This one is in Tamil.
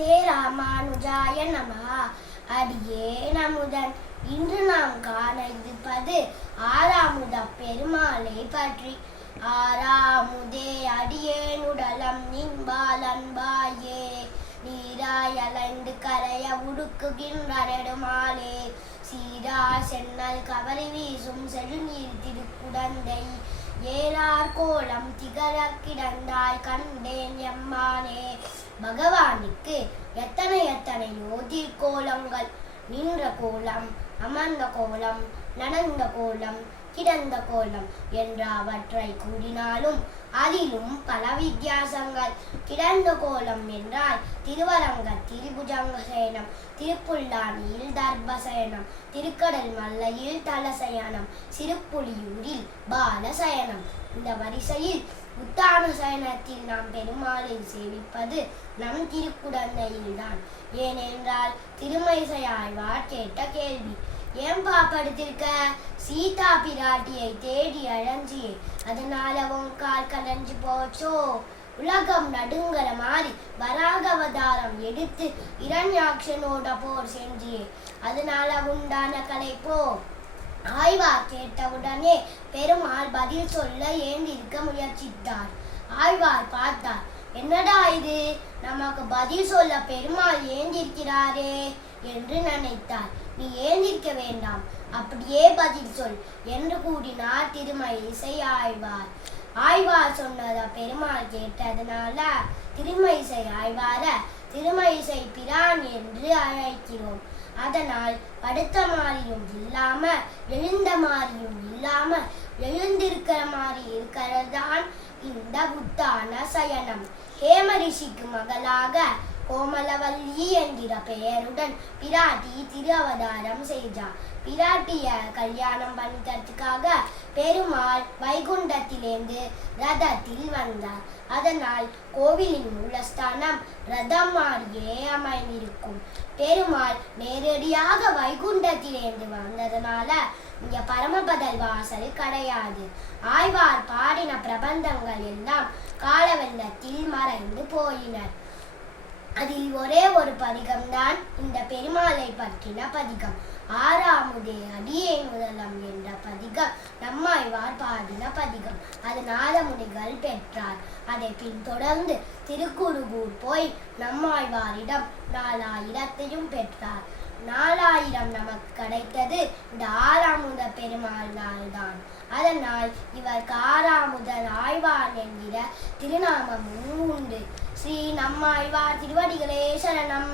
ராமானுஜாய நமா அடியே நமுதன் இன்று நாம் காண இருப்பது ஆறாமுத பெருமாளை பற்றி. ஆறாமுதே அடியேனுடலம் நின்பால் அன்பாயே. நீராய் அலைந்து கரைய உடுக்குகின்ற நெடுமாலே சீரா சென்னல் கவரி வீசும் செழுநீர் திருக்குடந்தை. ஏறார் கோலம் திகழ கிடந்தாய் கண்டேன் எம்மானே. பகவானுக்கு எத்தனை எத்தனை ஓதி கோலங்கள் நின்ற கோலம் அமர்ந்த கோலம் நடந்த கோலம் கிடந்த கோலம் என்ற அவற்றை கூறினாலும் அதிலும் பல வித்தியாசங்கள். கிடந்த கோலம் என்றால் திருவரங்க திரிபுஜங்க சேனம் திருப்புல்லானியில் தர்பசயனம் திருக்கடல் மல்லையில் தலசயனம் சிறுப்புலியூரில் பாலசயனம் இந்த வரிசையில் உத்தான சயனத்தில் நாம் பெருமாளை சேவிப்பது நம் திருக்குடந்தையில்தான். ஏனென்றால் திருமைசை ஆழ்வார் கேட்ட கேள்வி ஏம்பா படுத்திருக்க சீதா பிராட்டியை தேடி அழஞ்சி அதனால உன் கால் கலைஞ்சு போச்சோ? உலகம் நடுங்கற மாதிரி வராகவதாரம் எடுத்து இரண்யாட்சனோட போர் செஞ்சு அதனால உண்டான கலைப்போ? ஆழ்வார் கேட்டவுடனே பெருமாள் பதில் சொல்ல ஏந்திருக்க முயற்சித்தார். ஆழ்வார் பார்த்தார் என்னடா இது? நமக்கு பதில் சொல்ல பெருமாள் ஏந்திருக்கிறாரே என்று நினைத்தார். நீ ஏந்திருக்க வேண்டாம். அப்படியே பதில் சொல் என்று கூறினார் திருமயிசை ஆழ்வார். ஆழ்வார் சொன்னத பெருமாள் கேட்டதுனால திருமயிசை ஆழ்வார திருமயிசை பிரான் என்று அழைக்கிறோம். அதனால் படுத்த மாதிரியும் இல்லாம எழுந்த மாதிரியும் இல்லாம எழுந்திருக்கிற மாதிரி இருக்கிறது தான் இந்த புத்தான சயனம் ஹேமரிஷிக்கு மகளாக கோமலவல்லி என்கிற பெயருடன் பிராட்டி திரு அவதாரம் செய்தார் பிராட்டிய கல்யாணம் பண்ணிக்கிறதுக்காக பெருமாள் வைகுண்டத்திலிருந்து ரதத்தில் வந்தார். அதனால் கோவிலின் மூலஸ்தானம் ரதம் மாறியே அமைந்திருக்கும். பெருமாள் நேரடியாக வைகுண்டத்திலிருந்து வந்ததுனால இங்க பரமபதல் வாசல் கிடையாது. ஆழ்வார் பாடின பிரபந்தங்கள் எல்லாம் கால வெள்ளத்தில் மறைந்து போயினர். அதில் ஒரே ஒரு பதிகம் தான் இந்த பெருமாளை பற்றின பதிகம். ஆறாமுதே அடியே முதலம் என்ற பதிகம் நம்மாழ்வார் பாடின பதிகம். அது நாதமுனிகள் பெற்றார். அதை பின்தொடர்ந்து திருக்குறுகூர் போய் நம்மாழ்வாரிடம் நாலாயிரத்தையும் பெற்றார். நாலாயிரம் நமக்கு கிடைத்தது. இந்த ஆறாமுத பெருமாள் தான் அதனால் இவர் காராமுதன் ஆழ்வார் என்கிற திருநாமமும் உண்டு. ஸ்ரீ நம்மாழ்வார் திருவடிகளே சரணம்.